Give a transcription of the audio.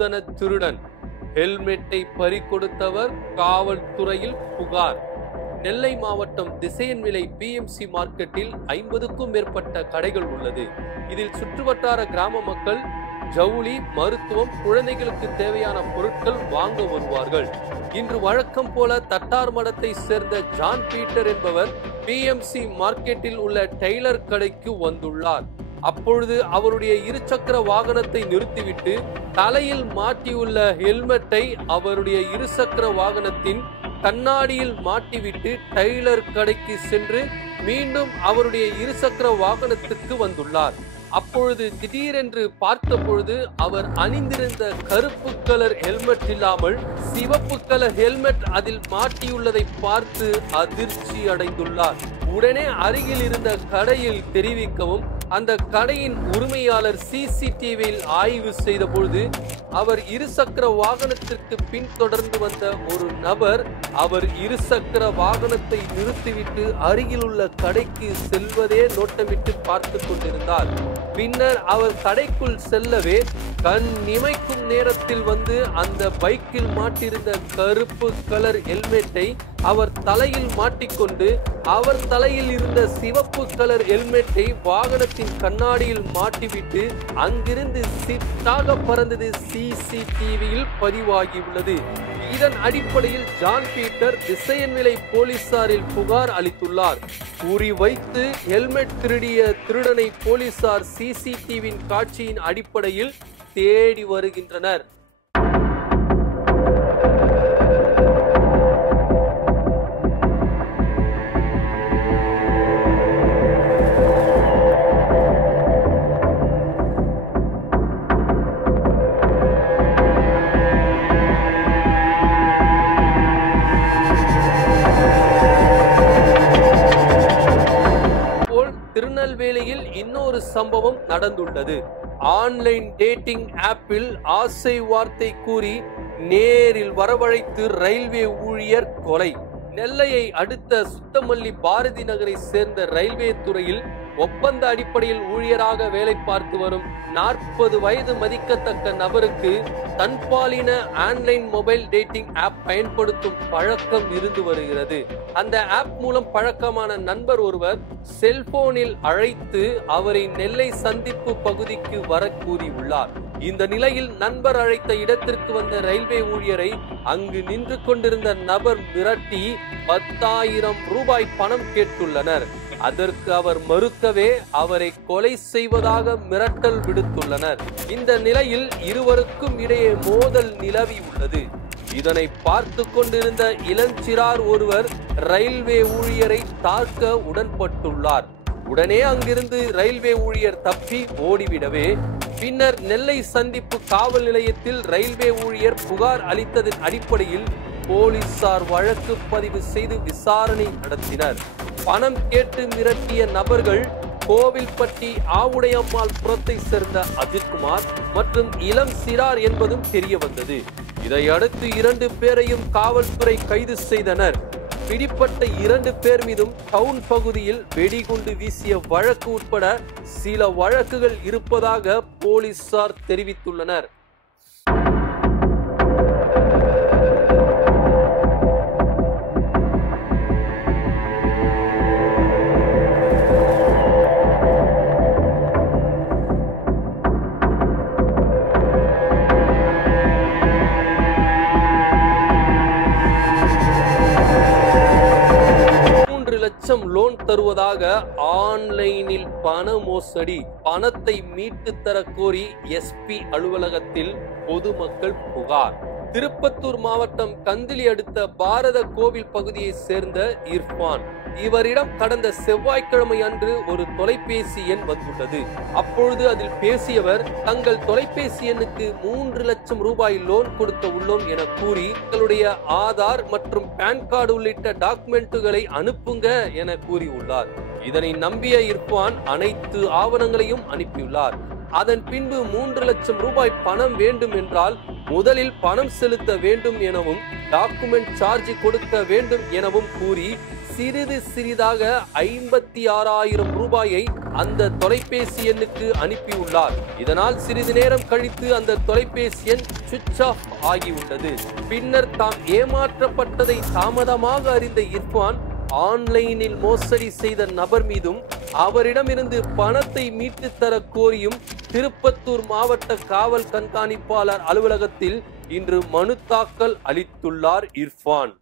நூதன திருடன், ஹெல்மெட்டை பறிகொடுத்தவர் காவல்துறையில் புகார். நெல்லை மாவட்டம் திசையன்விளை பிஎம்சி மார்க்கெட்டில் 50க்கும் மேற்பட்ட கடைகள் உள்ளது. இதில் சுற்றுவட்டார கிராம மக்கள் ஜவுளி, மருத்துவம், குழந்தைகளுக்கு தேவையான பொருட்கள் வாங்க வருவார்கள். இன்று வழக்கம் போல தட்டார் மடத்தை சேர்ந்த ஜான் பீட்டர் என்பவர் பிஎம்சி மார்க்கெட்டில் உள்ள டெய்லர் கடைக்கு வந்துள்ளார். அப்பொழுது அவருடைய இருசக்கர வாகனத்தை நிறுத்திவிட்டு தலையில் மாட்டியுள்ள ஹெல்மெட்டை அவருடைய இருசக்கர வாகனத்தின் கண்ணாடியில் மாட்டிவிட்டு டெய்லர் கடைக்கு சென்று மீண்டும் அவருடைய இருசக்கர வாகனத்துக்கு வந்துள்ளார். அப்பொழுது திடீரென்று பார்த்த பொழுது அவர் அணிந்திருந்த கருப்பு கலர் ஹெல்மெட் இல்லாமல் சிவப்பு கலர் ஹெல்மெட் அதில் மாட்டியுள்ளதை பார்த்து அதிர்ச்சி அடைந்துள்ளார். உடனே அருகில் இருந்த கடையில் தெரிவிக்கவும் அந்த கடையின் உரிமையாளர் சிசிடிவியில் ஆய்வு செய்த பொழுது அவர் இருசக்கர வாகனத்திற்கு பின்தொடர்ந்து வந்த ஒரு நபர் அவர் இருசக்கர வாகனத்தை நிறுத்திவிட்டு அருகில் உள்ள கடைக்கு செல்வதே நோட்டமிட்டு பார்த்து கொண்டிருந்தார். பின்னர் அவர் கடைக்குள் செல்லவே கண் இமைக்கும் நேரத்தில் வந்து அந்த பைக்கில் மாட்டியிருந்த கருப்பு கலர் ஹெல்மெட்டை அவர் தலையில் மாட்டிக்கொண்டு அவர் தலையில் இருந்த சிவப்பு கலர் ஹெல்மெட்டை வாகனத்தின் கண்ணாடியில் மாட்டிவிட்டு அங்கிருந்து சிட்டாக பறந்தது சிசிடிவியில் பதிவாகியுள்ளது. இதன் அடிப்படையில் ஜான் பீட்டர் திசையன்விளை போலீசாரில் புகார் அளித்துள்ளார். குறிவைத்து ஹெல்மெட் திருடிய திருடனை போலீசார் சிசிடிவியின் காட்சியின் அடிப்படையில் தேடி வருகின்றனர். திருநெல்வேலியில் இன்னொரு சம்பவம் நடந்துள்ளது. ஆன்லைன் டேட்டிங் ஆப்பில் ஆசை வார்த்தை கூறி நேரில் வரவழைத்து ரயில்வே ஊழியர் கொலை. நெல்லையை அடுத்த சுத்தமல்லி பாரதி நகரை சேர்ந்த ரயில்வே துறையில் ஒப்பந்த அடிப்படையில் ஊழியராக வேலை பார்த்து வரும் 40 வயது மதிக்கத்தக்க நபருக்கு தன்பாலின ஆன்லைன் மொபைல் டேட்டிங் ஆப் பயன்படுத்தும் பழக்கம் இருந்து வருகிறது. அந்த ஆப் மூலம் பழக்கமான நண்பர் ஒருவர் செல்போனில் அழைத்து அவரை நெல்லை சந்திப்பு பகுதிக்கு வர கூறியுள்ளார். இந்த நிலையில் நண்பர் அழைத்த இடத்திற்கு வந்த ரயில்வே ஊழியரை அங்கு நின்று கொண்டிருந்த நபர் மிரட்டி 10,000 ரூபாய் பணம் கேட்டுள்ளனர். அதற்கு அவர் மறுக்கவே அவரை கொலை செய்வதாக மிரட்டல் விடுத்துள்ளனர். இந்த நிலையில் இருவருக்கும் இடையே மோதல் நிலவி உள்ளது. இதனை பார்த்து கொண்டிருந்த இளஞ்சிறார் ஒருவர் ரயில்வே ஊழியரை தாக்க உடன்பட்டுள்ளார். உடனே அங்கிருந்து ரயில்வே ஊழியர் தப்பி ஓடிவிடவே பின்னர் நெல்லை சந்திப்பு காவல் நிலையத்தில் ரயில்வே ஊழியர் புகார் அளித்ததன் அடிப்படையில் போலீசார் வழக்கு பதிவு செய்து விசாரணை நடத்தினர். பணம் கேட்டு மிரட்டிய நபர்கள் கோவில்பட்டி ஆவுடையம்மாள் புறத்தை சேர்ந்த அஜித்குமார் மற்றும் இளம் சிறார் என்பதும் தெரிய வந்தது. இதையடுத்து 2 பேரையும் காவல்துறை கைது செய்தனர். பிடிப்பட்ட 2 பேர் மீதும் டவுன் பகுதியில் வெடிகுண்டு வீசிய வழக்கு உட்பட சில வழக்குகள் இருப்பதாக போலீசார் தெரிவித்துள்ளனர். லட்சம் லோன் தருவதாக ஆன்லைனில் பண மோசடி. பணத்தை மீட்டு தர கோரி எஸ்பி அலுவலகத்தில் பொதுமக்கள் புகார். திருப்பத்தூர் மாவட்டம் கந்திலி அடுத்த பாரத கோவில் பகுதியை சேர்ந்த இர்பான். இவரிடம் கடந்த செவ்வாய்க்கிழமை அன்று ஒரு தொலைபேசி எண் வந்துள்ளது. அப்பொழுது அதில் பேசியவர் தங்கள் தொலைபேசி எண்ணுக்கு 3 லட்சம் ரூபாய் லோன் கொடுக்க உள்ளோம் என கூறி தங்களுடைய ஆதார் மற்றும் பான் கார்டு உள்ளிட்ட டாக்குமெண்ட்டுகளை அனுப்புங்க என கூறியுள்ளார். இதனை நம்பிய இர்பான் அனைத்து ஆவணங்களையும் அனுப்பியுள்ளார். அதன் பின்பு 3 லட்சம் ரூபாய் பணம் வேண்டும் என்றால் முதலில் பணம் செலுத்த வேண்டும் எனவும் டாக்குமெண்ட் சார்ஜ் கொடுக்க வேண்டும் எனவும் கூறி சிறிது சிறிதாக 56,000 ரூபாயை அந்த தொலைபேசி எண்ணுக்கு அனுப்பியுள்ளார். இதனால் சிறிது நேரம் கழித்து அந்த தொலைபேசி எண் சுவிட்ச் ஆஃப் ஆகியுள்ளது. பின்னர் தாம் ஏமாற்றப்பட்டதை தாமதமாக அறிந்த இர்ஃபான் ஆன்லைனில் மோசடி செய்த நபர் மீதும் அவரிடமிருந்து பணத்தை மீட்டு தர கோரியும் திருப்பத்தூர் மாவட்ட காவல் கண்காணிப்பாளர் அலுவலகத்தில் இன்று மனு தாக்கல் அளித்துள்ளார் இர்ஃபான்.